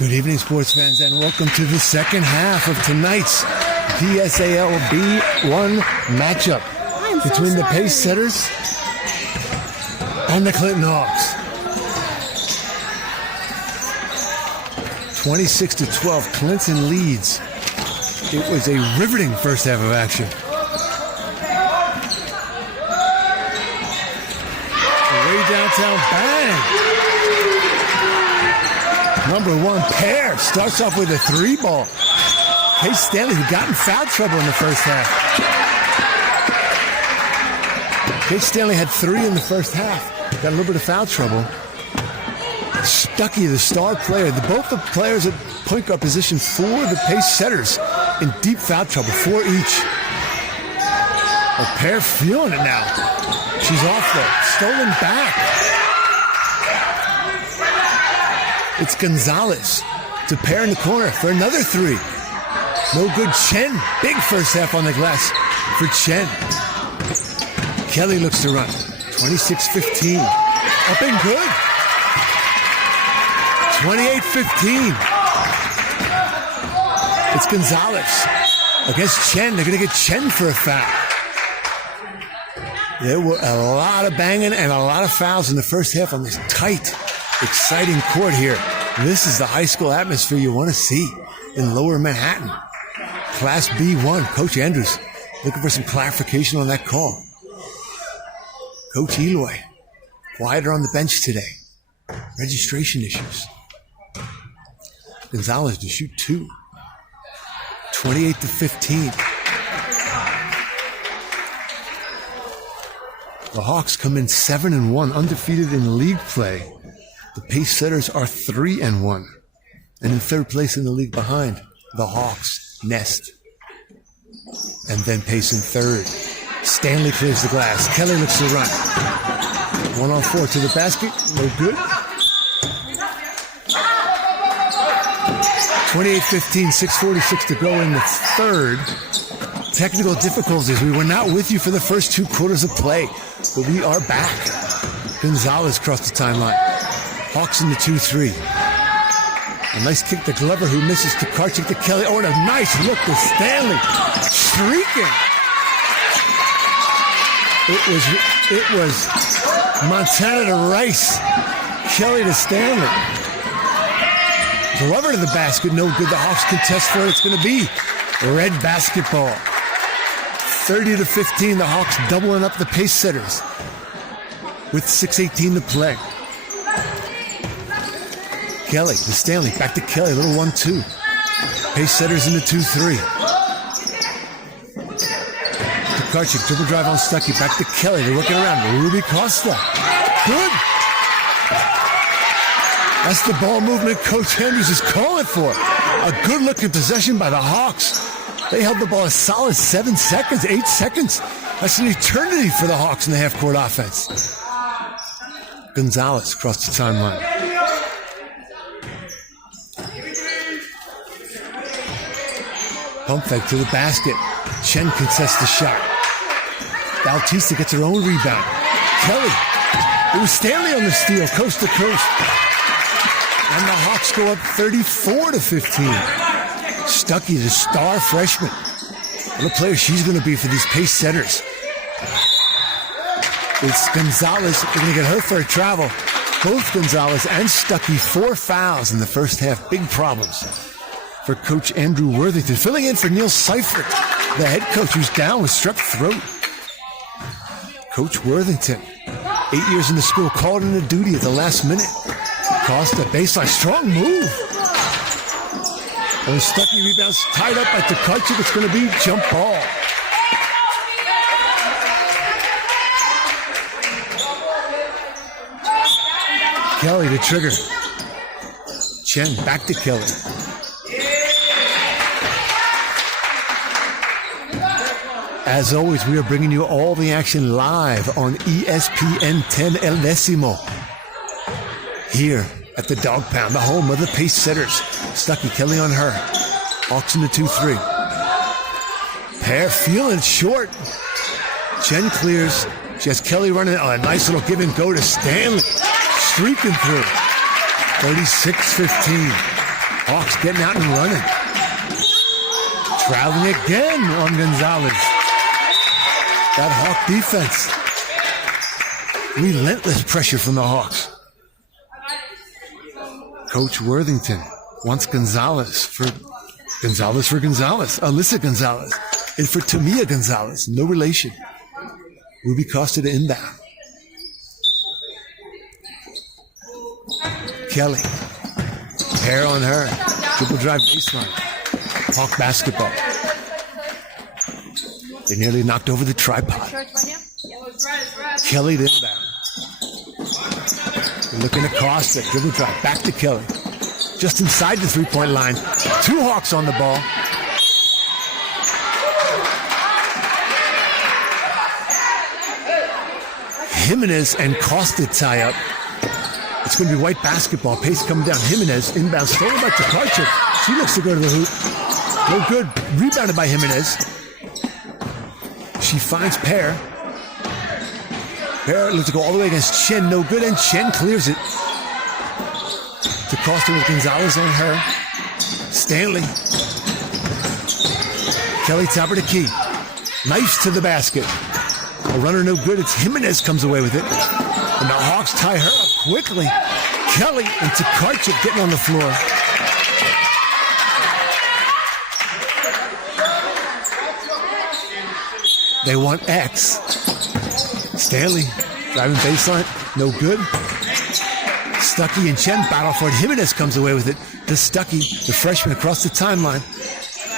Good evening, sports fans, and welcome to the second half of tonight's PSAL B1 matchup between the Pace Setters and the Clinton Hawks. 26-12, Clinton leads. It was a riveting first half of action. Way downtown, bang! Number one pair starts off with a three ball. Pace Stanley, who got in foul trouble in the first half. Pace Stanley had three in the first half. Got a little bit of foul trouble. Stuckey, the star player, both the players at point guard position for the Pace Setters in deep foul trouble, four each. A pair feeling it now. She's off though, stolen back. It's Gonzalez to pair in the corner for another three. No good. Chen, big first half on the glass for Chen. Kelly looks to run. 26-15. Up and good. 28-15. It's Gonzalez against Chen. They're going to get Chen for a foul. There were a lot of banging and a lot of fouls in the first half on this tight, exciting court here. This is the high school atmosphere you want to see in Lower Manhattan. Class B1, Coach Andrews looking for some clarification on that call. Coach Eloy, quieter on the bench today. Registration issues. Gonzalez to shoot two. 28-15. The Hawks come in 7-1, undefeated in league play. The Pace Setters are 3-1, and in third place in the league behind the Hawks, Nest, and then Pace in third. Stanley clears the glass. Kelly looks to run. 1-on-4 to the basket. No good. 28-15, 6:46 to go in the third. Technical difficulties. We were not with you for the first two quarters of play, but we are back. Gonzalez crossed the timeline. Hawks in the 2-3. A nice kick to Glover, who misses to Karchik to Kelly. Oh, and a nice look to Stanley. Streaking. It was Montana to Rice. Kelly to Stanley. Glover to the basket. No good. The Hawks contest for it. It's going to be red basketball. 30-15. The Hawks doubling up the Pace Setters with 6:18 to play. Kelly to Stanley, back to Kelly, a little 1-2. Pace Setters in the 2-3. To Karchik, dribble drive on Stuckey, back to Kelly, they're working around. Ruby Costa, good. That's the ball movement Coach Andrews is calling for. A good looking possession by the Hawks. They held the ball a solid 7 seconds, 8 seconds. That's an eternity for the Hawks in the half court offense. Gonzalez across the timeline. Pump fake to the basket. Chen contests the shot. Bautista gets her own rebound. Kelly. It was Stanley on the steal, coast to coast. And the Hawks go up 34-15. Stuckey, the star freshman. What a player she's going to be for these Pace Setters. It's Gonzalez. They're going to get her for a travel. Both Gonzalez and Stuckey, 4 fouls in the first half. Big problems for Coach Andrew Worthington. Filling in for Neil Seifert, the head coach who's down with strep throat. Coach Worthington, 8 years in the school, called in a duty at the last minute. Costa, baseline, strong move. And Stuckey rebounds, tied up at the Karchik. It's going to be jump ball. Kelly to trigger. Chen back to Kelly. As always, we are bringing you all the action live on ESPN 10 El Décimo. Here at the Dog Pound, the home of the Pace Setters. Stuckey, Kelly on her. Hawks in the 2-3. Pair feeling short. Chen clears. She has Kelly running. Oh, a nice little give and go to Stanley. Streaking through. 36-15. Hawks getting out and running. Traveling again on Gonzalez. That Hawk defense. Relentless pressure from the Hawks. Coach Worthington wants Gonzalez for Gonzalez. Alyssa Gonzalez. And for Tamia Gonzalez. No relation. Ruby Costa to inbound. Kelly. Hair on her. Triple drive baseline. Hawk basketball. They nearly knocked over the tripod. Kelly to inbound. They're looking at Costa. Dribble drive. Back to Kelly. Just inside the three-point line. 2 Hawks on the ball. Jimenez and Costa tie up. It's going to be white basketball. Pace coming down. Jimenez inbound. Stolen by Tokarczyk. She looks to go to the hoop. No good. Rebounded by Jimenez. She finds Pear. Pear looks to go all the way against Chen. No good. And Chen clears it. To Costa with Gonzalez on her. Stanley. Kelly top of the key. Knifes to the basket. A runner no good. It's Jimenez comes away with it. And the Hawks tie her up quickly. Kelly and Tokarczyk getting on the floor. They want X. Stanley driving baseline. No good. Stuckey and Chen battle for it. Jimenez comes away with it. To Stuckey, the freshman across the timeline.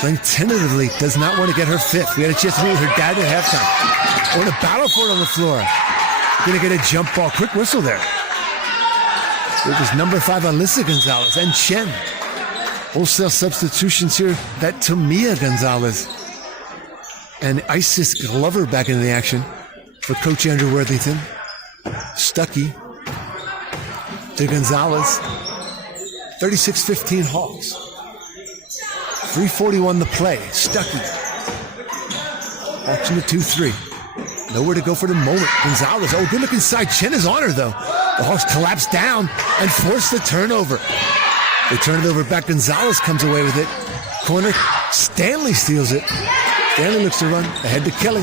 Playing tentatively. Does not want to get her fifth. We had a chance to meet with her dad at halftime. Want to battle for it on the floor. Going to get a jump ball. Quick whistle there. It was number 5, Alyssa Gonzalez and Chen. Wholesale substitutions here. That Tamia Gonzalez and Isis Glover back into the action for Coach Andrew Worthington. Stuckey to Gonzalez. 36-15 Hawks. 3:41 to play. Stuckey. Hawks in the 2-3. Nowhere to go for the moment. Gonzalez. Oh, good look inside. Chen is on her, though. The Hawks collapse down and force the turnover. They turn it over back. Gonzalez comes away with it. Corner. Stanley steals it. Stanley looks to run. Ahead to Kelly.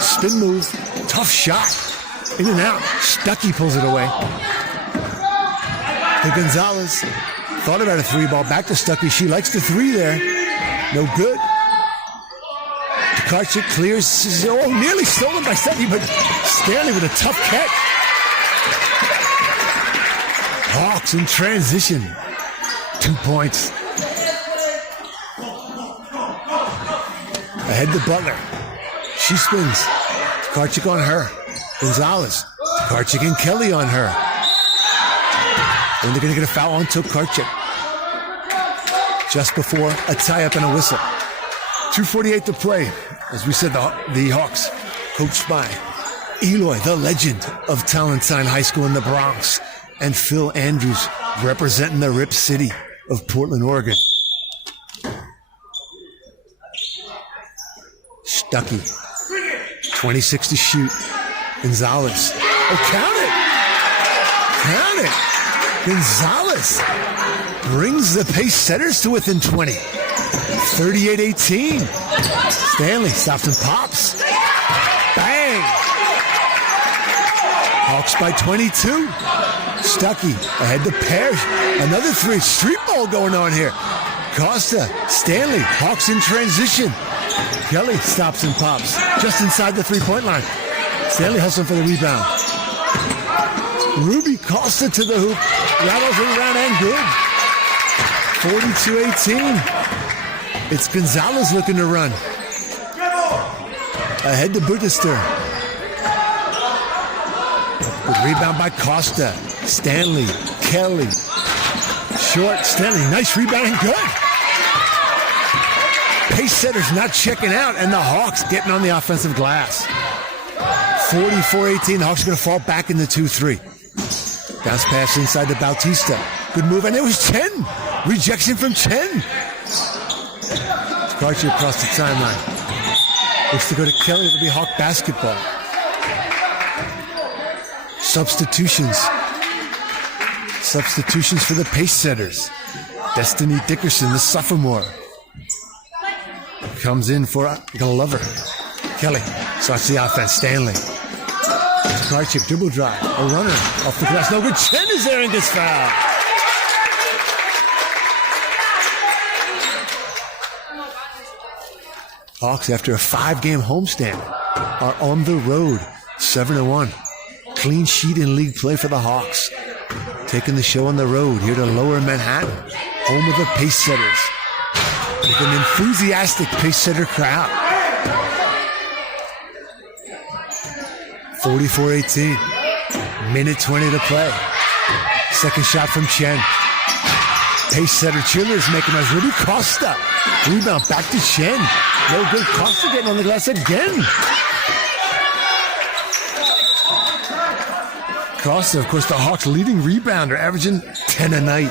Spin move. Tough shot. In and out. Stuckey pulls it away. To Gonzalez. Thought about a 3-ball. Back to Stuckey. She likes the 3 there. No good. Tokarczyk clears. Oh, nearly stolen by Stuckey, but Stanley with a tough catch. Hawks in transition. 2 points. Ahead to Butler. She spins. Tokarczyk on her. Gonzalez. Tokarczyk and Kelly on her. And they're going to get a foul on Tokarczyk. Just before a tie-up and a whistle. 2:48 to play. As we said, the Hawks, coached by Eloy, the legend of Talentine High School in the Bronx, and Phil Andrews, representing the Rip City of Portland, Oregon. Stuckey, 26 to shoot. Gonzalez. Oh, count it! Count it! Gonzalez brings the pace setters to within 20. 38-18. Stanley stops and pops. Bang! Hawks by 22. Stuckey ahead to Parrish. Another 3. Street ball going on here. Costa, Stanley, Hawks in transition. Kelly stops and pops just inside the 3-point line. Stanley hustling for the rebound. Ruby Costa to the hoop. Rattles it around and good. 42-18. It's Gonzalez looking to run. Ahead to Budister. Good rebound by Costa. Stanley. Kelly. Short. Stanley. Nice rebound and good. Pace setters not checking out, and the Hawks getting on the offensive glass. 44-18. The Hawks are going to fall back in the 2-3. Bounce pass inside to Bautista. Good move, and it was Chen. Rejection from Chen. Tokarczyk across the timeline. Looks to go to Kelly. It'll be Hawk basketball. Substitutions. Substitutions for the pace setters. Destiny Dickerson, the sophomore, comes in for Glover. Kelly starts the offense. Stanley. Karchik, dribble drive. A runner off the glass. No good. Chen is there and gets fouled. Hawks, after a 5-game homestand, are on the road, 7-1. Clean sheet in league play for the Hawks. Taking the show on the road here to Lower Manhattan, home of the pace setters, with an enthusiastic pace setter crowd. 44-18. Minute 20 to play. Second shot from Chen. Pace setter cheerleaders making us. Rudy Costa. Rebound back to Chen. No good. Costa getting on the glass again. Costa, of course, the Hawks' leading rebounder, averaging 10 a night.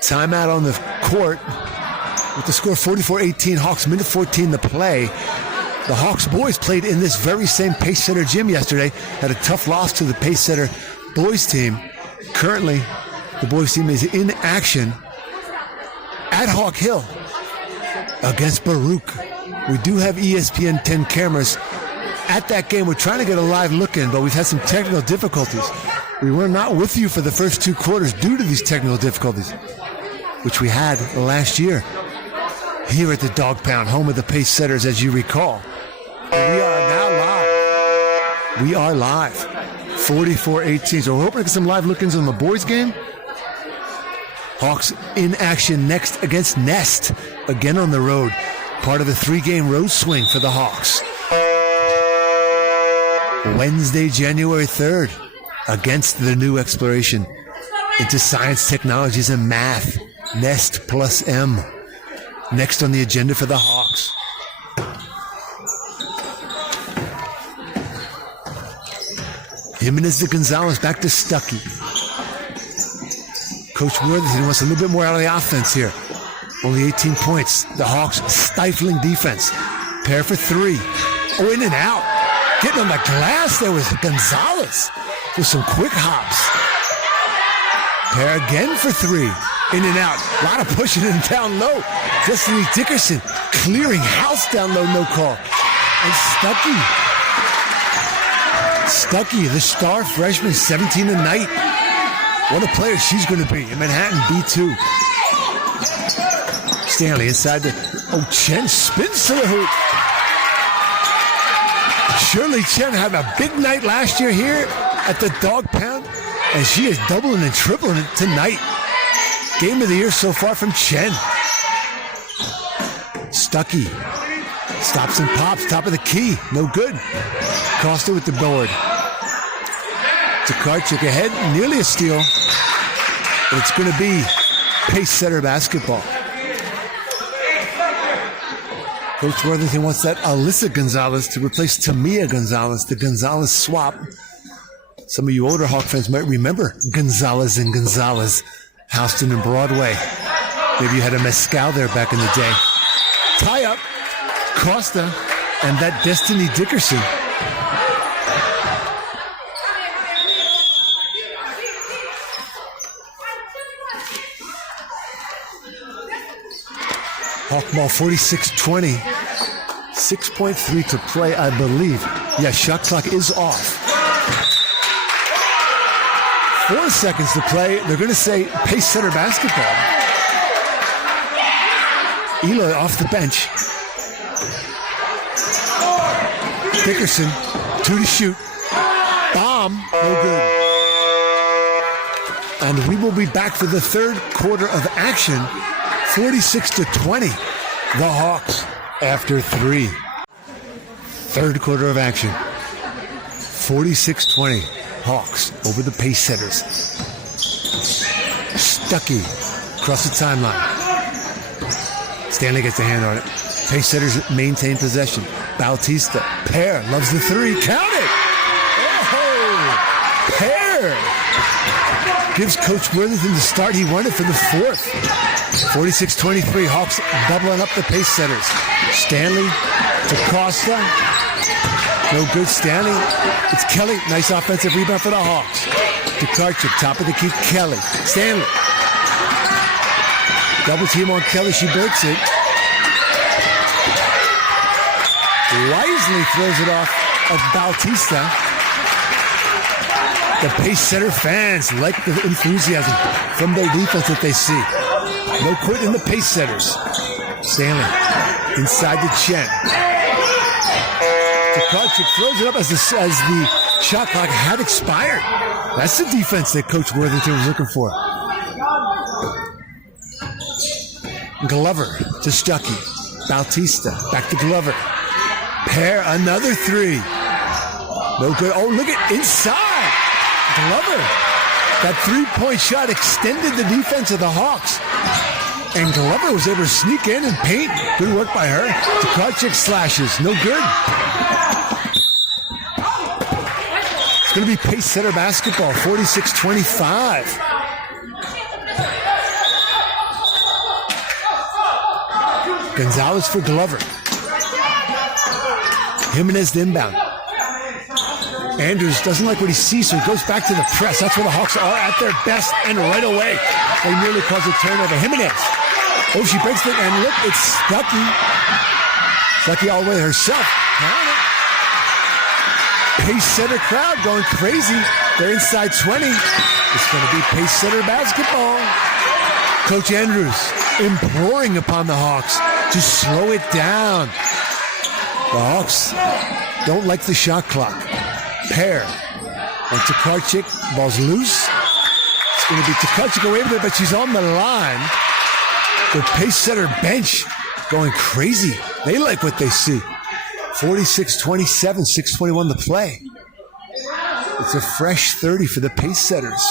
Timeout on the court with the score 44-18. Hawks, minute 14 to play. The Hawks boys played in this very same pace setter gym yesterday. Had a tough loss to the pace setter boys team. Currently, the boys team is in action at Hawk Hill against Baruch. We do have ESPN 10 cameras at that game. We're trying to get a live look in, but we've had some technical difficulties. We were not with you for the first 2 quarters due to these technical difficulties, which we had last year here at the Dog Pound, home of the pace setters, as you recall. We are now live. We are live. 44-18. So we're hoping to get some live look-ins on the boys game. Hawks in action next against Nest, again on the road. Part of the 3-game road swing for the Hawks. Wednesday, January 3rd, against the new exploration into science, technologies, and math. Nest plus M. Next on the agenda for the Hawks. Jimenez to Gonzalez, back to Stuckey. Coach Worthington wants a little bit more out of the offense here. Only 18 points. The Hawks stifling defense. Pair for 3. Oh, in and out. Getting on the glass there was Gonzalez with some quick hops. Pair again for 3. In and out. A lot of pushing it down low. Destiny Dickerson clearing house down low, no call. And Stuckey, the star freshman, 17 a night. What a player she's going to be in Manhattan B2. Stanley inside the... Oh, Chen spins to the hoop. Shirley Chen had a big night last year here at the Dog Pound, and she is doubling and tripling it tonight. Game of the year so far from Chen. Stuckey stops and pops, top of the key, no good. Costa with the board. Tokarczyk ahead, nearly a steal. But it's going to be pace setter basketball. Coach Worthington wants that Alyssa Gonzalez to replace Tamia Gonzalez, the Gonzalez swap. Some of you older Hawk fans might remember Gonzalez and Gonzalez, Houston and Broadway. Maybe you had a mezcal there back in the day. Tie up, Costa, and that Destiny Dickerson. Hawk ball 46-20. 6.3 to play, I believe. Yeah, shot clock is off. 4 seconds to play. They're going to say pace setter basketball. Eloy off the bench. Dickerson, 2 to shoot. Bomb, no good. And we will be back for the 3rd quarter of action. 46-20. The Hawks after 3. 3rd quarter of action. 46-20. Hawks over the pace setters. Stuckey across the timeline. Stanley gets a hand on it. Pace setters maintain possession. Bautista. Pair loves the 3. Count it! Oh! Pair! Gives Coach Worthington the start he wanted for the 4th. 46-23. Hawks doubling up the pace setters. Stanley to Costa. No good. Stanley. It's Kelly. Nice offensive rebound for the Hawks. Tokarczyk, top of the key. Kelly. Stanley. Double team on Kelly. She breaks it. Wisely throws it off of Bautista. The Pace Center fans like the enthusiasm from their defense that they see. No quit in the Pace Setters. Stanley inside to Chen. Tokarczyk throws it up as the shot clock had expired. That's the defense that Coach Worthington was looking for. Glover to Stuckey. Bautista back to Glover. Pair, another three. No good. Oh, look at inside. Glover. That three-point shot extended the defense of the Hawks. And Glover was able to sneak in and paint. Good work by her. Tokarczyk slashes. No good. It's going to be Pace Center basketball. 46-25. Gonzalez for Glover. Jimenez the inbound. Andrews doesn't like what he sees, so he goes back to the press. That's where the Hawks are at their best, and right away, they nearly cause a turnover. Jimenez. Oh, she breaks it, and look, it's Stuckey. Stuckey all the way herself. Pace Center crowd going crazy. They're inside 20. It's going to be Pace Center basketball. Coach Andrews imploring upon the Hawks to slow it down. The Hawks don't like the shot clock. Pair. And Tokarczyk, ball's loose. It's going to be Tokarczyk away with it, but she's on the line. The Pace Center bench going crazy. They like what they see. 46-27, 6:21 to play. It's a fresh 30 for the Pace Setters.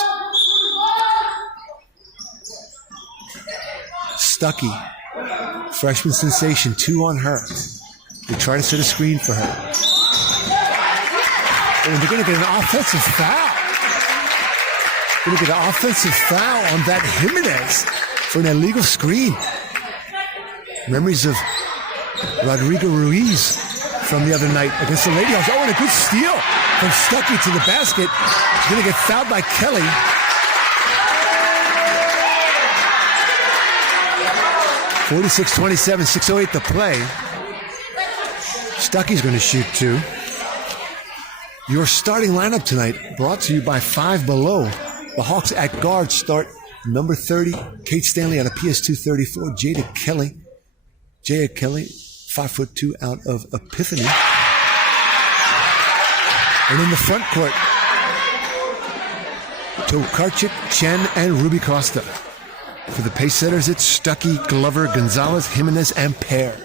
Stuckey, freshman sensation, 2 on her. They try to set a screen for her. And they're going to get an offensive foul. Going to get an offensive foul on that Jimenez for an illegal screen. Memories of Rodrigo Ruiz from the other night against the Lady Hawks. Oh, and a good steal from Stuckey to the basket. He's going to get fouled by Kelly. (46-27), 6:08 to play. Stuckey's going to shoot 2. Your starting lineup tonight brought to you by Five Below. The Hawks at guard start number 30, Kate Stanley out of PS2 34, Jada Kelly, 5'2" out of Epiphany. And in the front court, Tokarczyk, Chen, and Ruby Costa. For the Pace Setters, it's Stuckey, Glover, Gonzalez, Jimenez, and Pair.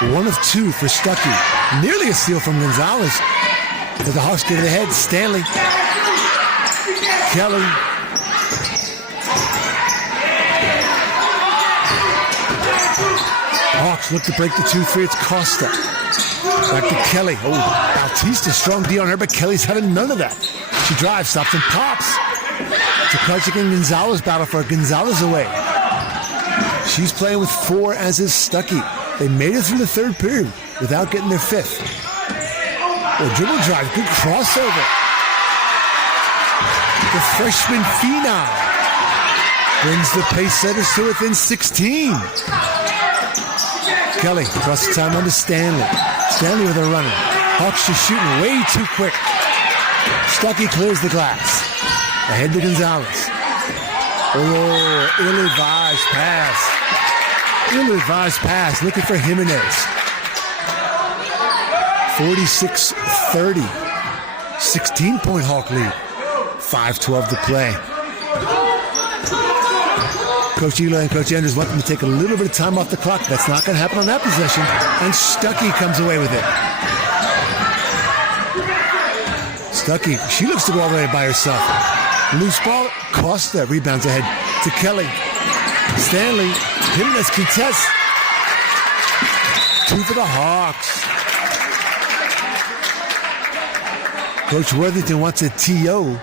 1 of 2 for Stuckey. Nearly a steal from Gonzalez. But the Hawks get it ahead. Stanley. Kelly. Hawks look to break the 2-3. It's Costa. Back to Kelly. Oh, Bautista, strong D on her, but Kelly's having none of that. She drives, stops, and pops. Tokarczyk and Gonzalez battle for Gonzalez away. She's playing with 4, as is Stuckey. They made it through the third period without getting their 5th. Oh, dribble drive, good crossover. The freshman phenom brings the Pace Setters to within 16. Kelly across the timeline to Stanley. Stanley with a runner. Hawks just shooting way too quick. Stuckey clears the glass. Ahead to Gonzalez. Oh, ill-advised pass. Ill-advised pass. Looking for Jimenez. 46-30. 16-point Hawk lead. 5:12 to play. Coach Eli and Coach Andrews want them to take a little bit of time off the clock. That's not going to happen on that possession. And Stuckey comes away with it. Stuckey, she looks to go all the way by herself. Loose ball. Costa rebounds ahead to Kelly. Stanley. Jimenez contests. 2 for the Hawks. Coach Worthington wants a TO.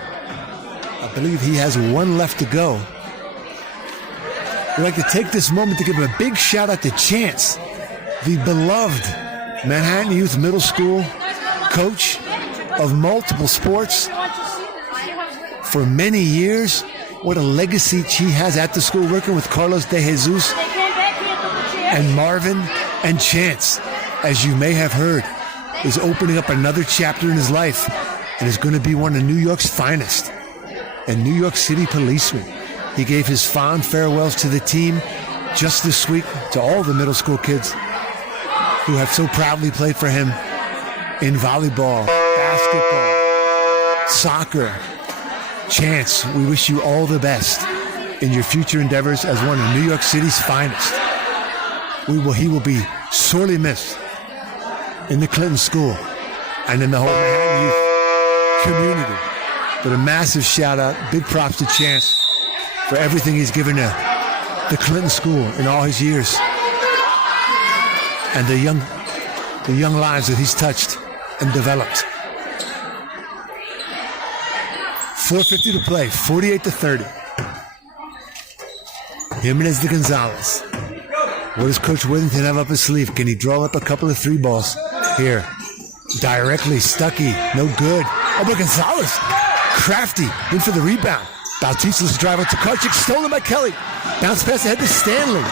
I believe he has 1 left to go. We'd like to take this moment to give him a big shout out to Chance. the beloved Manhattan Youth Middle School coach of multiple sports for many years. What a legacy she has at the school, working with Carlos De Jesus and Marvin and Chance, as you may have heard, is opening up another chapter in his life and is going to be one of New York's finest and New York City policemen. He gave his fond farewells to the team just this week, to all the middle school kids who have so proudly played for him in volleyball, basketball, soccer. Chance, we wish you all the best in your future endeavors as one of New York City's finest. He will be sorely missed in the Clinton School and in the whole Manhattan Youth community. But a massive shout out, big props to Chance for everything he's given to the Clinton School in all his years, and the young lives that he's touched and developed. 4:50 to play, 48-30. Jimenez de Gonzalez. What does Coach Worthington have up his sleeve? Can he draw up a couple of three balls? Here, directly, Stuckey, no good. Oh, but Gonzalez, crafty, in for the rebound. Bautista's drive out to Karchik, stolen by Kelly. Bounce pass ahead to Stanley.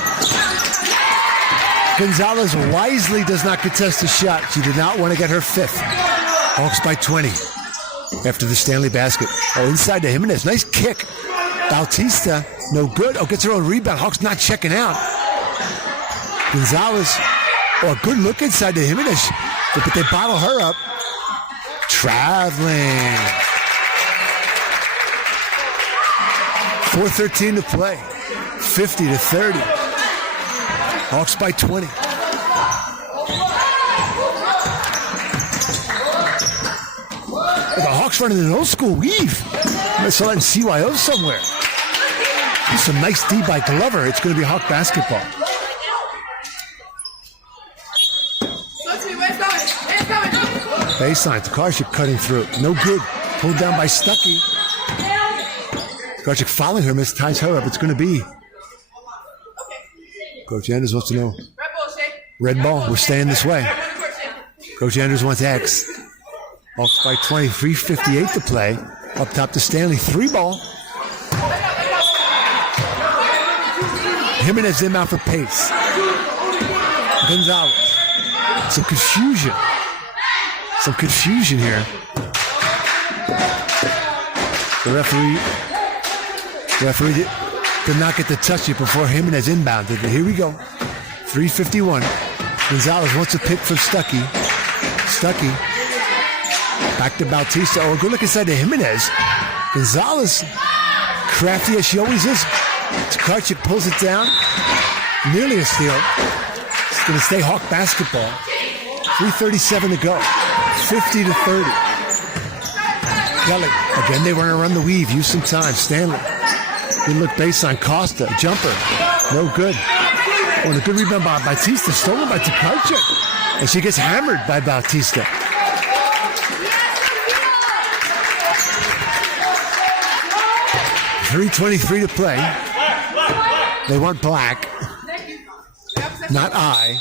Gonzalez wisely does not contest the shot. She did not want to get her fifth. Hawks by 20 after the Stanley basket. Oh, inside to Jimenez. Nice kick. Bautista, no good. Oh, gets her own rebound. Hawks not checking out. Gonzalez, oh, a good look inside to Jimenez, but they bottle her up. Traveling. 4:13 to play. 50-30. Hawks by 20. The Hawks running an old school weave. I saw that in CYO somewhere. Some nice D by Glover. It's going to be Hawk basketball. Baseline, Tokarczyk cutting through. No good. Pulled down by Stuckey. Tokarczyk following her, ties her up. It's going to be. Coach Anders wants to know. Red ball. We're staying this way. Coach Anders wants X. Hawks by 20. 3:58 to play. Up top to Stanley. 3-ball. Jimenez inbound for pace. Gonzalez. Some confusion here. The referee did not get to touch it before Jimenez inbounded. But here we go. 3:51. Gonzalez wants a pick from Stuckey. Stuckey. Back to Bautista. Oh, good look inside to Jimenez. Gonzalez, crafty as she always is. Tokarczyk pulls it down. Nearly a steal. It's going to stay Hawk basketball. 3:37 to go. 50-30. Kelly. Again, they want to run the weave. Use some time. Stanley. Good look baseline. Costa. Jumper. No good. Oh, and a good rebound by Bautista. Stolen by Tokarczyk. And she gets hammered by Bautista. $3:23 to play. They want black. Not I.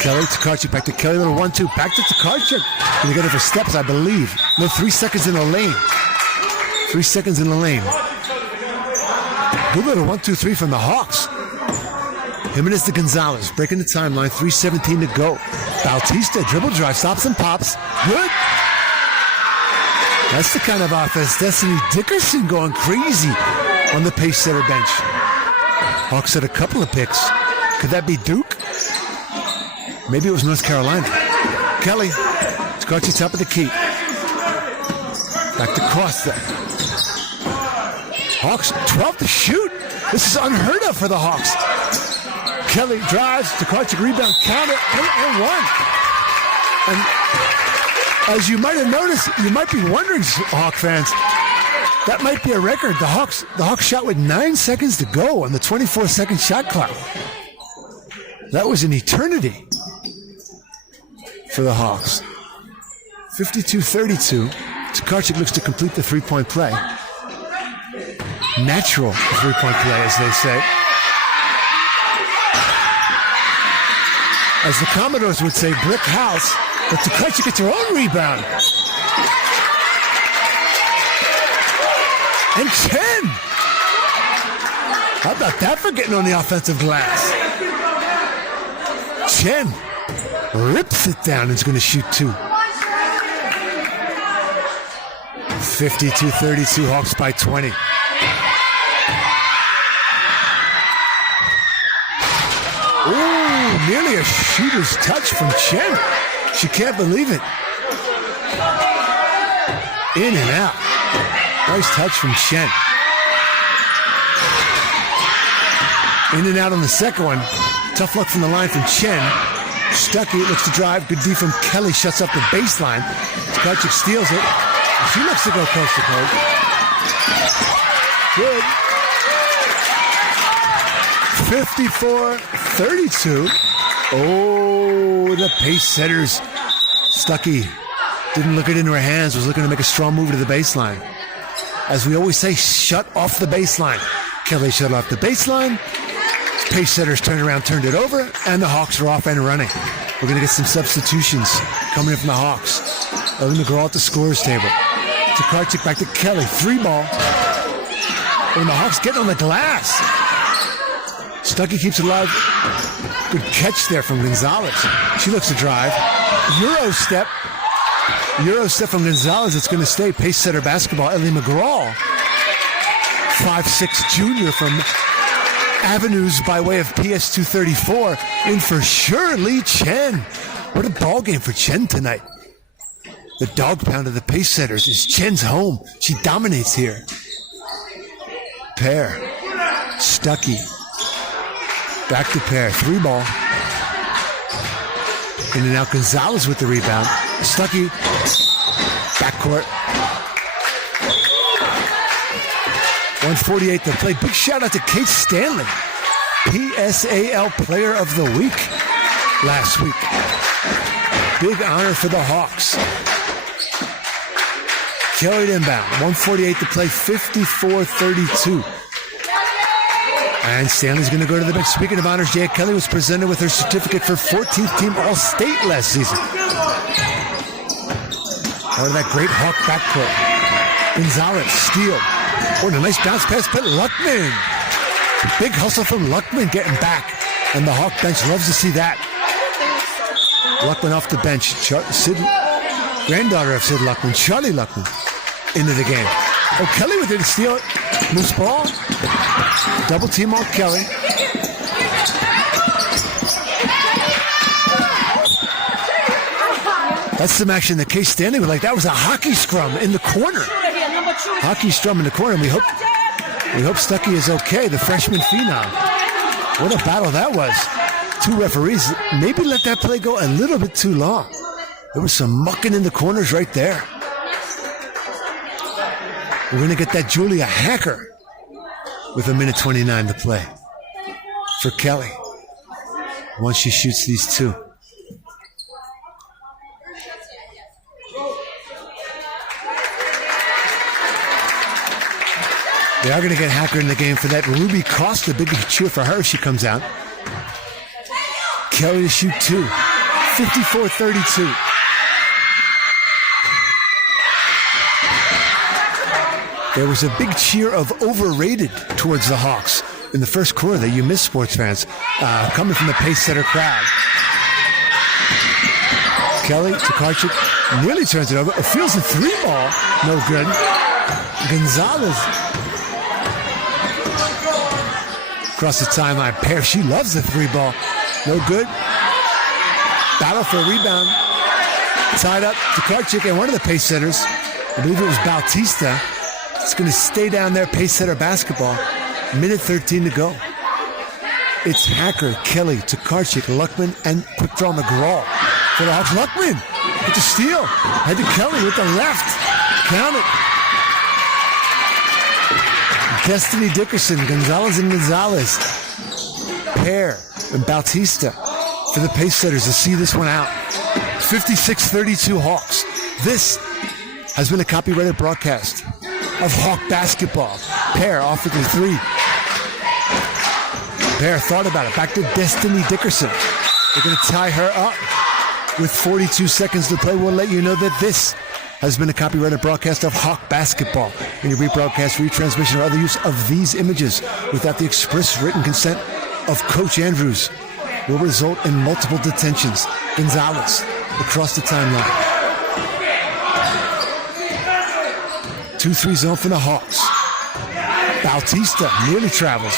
Kelly, Tokarczyk, back to Kelly, little 1-2, back to Tokarczyk. Gonna get it for steps, I believe. No, 3 seconds in the lane. 3 seconds in the lane. Good little 1-2-3 from the Hawks. Jimenez to Gonzalez, breaking the timeline, 3:17 to go. Bautista, dribble drive, stops and pops. Good. That's the kind of offense. Destiny Dickerson going crazy on the pace setter bench. Hawks had a couple of picks. Could that be Duke? Maybe it was North Carolina. Kelly, Tokarczyk top of the key. Back to Costa. Hawks 12 to shoot. This is unheard of for the Hawks. Kelly drives, Tokarczyk rebound, count it, and one. And as you might have noticed, you might be wondering, Hawk fans, that might be a record. The Hawks shot with 9 seconds to go on the 24-second shot clock. That was an eternity for the Hawks. 52-32. Tokarczyk looks to complete the three-point play. Natural three-point play, as they say. As the Commodores would say, brick house. But Tukarczyk gets her own rebound. And Chen. How about that for getting on the offensive glass? Chen rips it down and is going to shoot 2. 52-32, Hawks by 20. Ooh, nearly a shooter's touch from Chen. She can't believe it. In and out. Nice touch from Chen. In and out on the second one. Tough luck from the line from Chen. Stuckey looks to drive. Good D from Kelly. Shuts up the baseline. Tukarczyk steals it. She looks to go coast to coast. Good. 54-32. Oh, the pace setters. Stuckey didn't look it into her hands. Was looking to make a strong move to the baseline. As we always say, shut off the baseline. Kelly shut off the baseline. Pace setters turned around, turned it over, and the Hawks are off and running. We're going to get some substitutions coming in from the Hawks. Ellie McGraw at the scorer's table. Tukarczyk back to Kelly. 3-ball. And the Hawks getting on the glass. Stuckey keeps it alive. Good catch there from Gonzalez. She looks to drive. Euro step from Gonzalez. It's going to stay. Pace setter basketball. Ellie McGraw. 5'6" junior from Avenues by way of PS 234. In for Shirley Chen. What a ball game for Chen tonight. The dog pound of the pace setters is Chen's home. She dominates here. Pair. Stuckey. Back to Pair. 3-ball. In and out Gonzalez with the rebound. Stuckey. Backcourt. 148 to play. Big shout out to Kate Stanley. PSAL Player of the Week last week. Big honor for the Hawks. Carried inbound. 148 to play. 54-32. And Stanley's going to go to the bench. Speaking of honors, Jaya Kelly was presented with her certificate for 14th team All-State last season. Part of that great Hawk backcourt. Gonzalez, steal. Oh, a nice bounce pass, but Luckman. Big hustle from Luckman getting back. And the Hawk bench loves to see that. Luckman off the bench. Granddaughter of Sid Luckman, Charlie Luckman, into the game. Oh, Kelly with it to steal it. Loose ball. Double team on Kelly. That's some action that Case Stanley would like. That was a hockey scrum in the corner. Hockey scrum in the corner. We hope Stuckey is okay, the freshman phenom. What a battle that was. 2 referees maybe let that play go a little bit too long. There was some mucking in the corners right there. We're going to get that Julia Hacker with 1:29 to play for Kelly once she shoots these 2. They are going to get Hacker in the game for that. Ruby Costa, big cheer for her if she comes out. Kelly to shoot 2. 54-32. There was a big cheer of overrated towards the Hawks in the first quarter that you missed, sports fans, coming from the pace setter crowd. Kelly, Tukarczyk nearly turns it over. It feels a 3-ball. No good. Gonzalez across the timeline. Pair, she loves the 3-ball. No good. Battle for a rebound. Tied up. Tukarczyk and one of the pace setters, I believe it was Bautista, it's going to stay down there, pace setter basketball. 1:13 to go. It's Hacker, Kelly, Tukarczyk, Luckman, and quick draw McGraw for the Hawks. Luckman with the steal. Head to Kelly with the left. Count it. Destiny Dickerson, Gonzalez and Gonzalez. Pair and Bautista for the pace setters to see this one out. 56-32 Hawks. This has been a copyrighted broadcast of Hawk basketball. Pair offered the 3. Pair thought about it. Back to Destiny Dickerson. They're going to tie her up with 42 seconds to play. We'll let you know that this has been a copyrighted broadcast of Hawk basketball. Any rebroadcast, retransmission, or other use of these images without the express written consent of Coach Andrews will result in multiple detentions. Gonzalez across the timeline. 2-3 zone for the Hawks. Bautista nearly travels.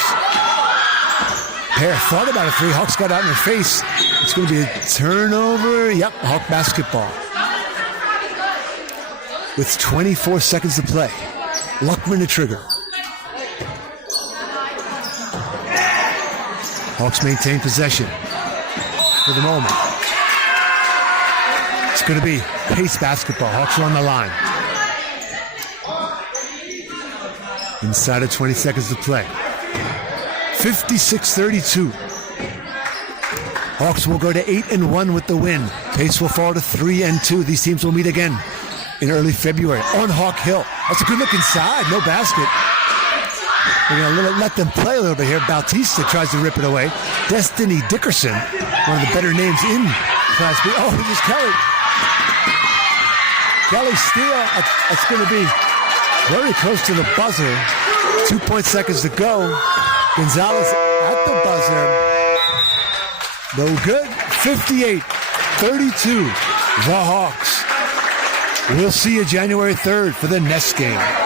Hare thought about a three. Hawks got out in her face. It's going to be a turnover. Yep, Hawk basketball. With 24 seconds to play. Luckman to trigger. Hawks maintain possession for the moment. It's going to be pace basketball. Hawks are on the line. Inside of 20 seconds to play. 56-32. Hawks will go to 8-1 with the win. Pace will fall to 3-2. These teams will meet again in early February on Hawk Hill. That's a good look inside. No basket. We're going to let them play a little bit here. Bautista tries to rip it away. Destiny Dickerson, one of the better names in Class B. Oh, it was Kelly. Kelly steal. That's going to be very close to the buzzer. 2.seconds to go. Gonzalez at the buzzer. No good. 58-32. The Hawks. We'll see you January 3rd for the next game.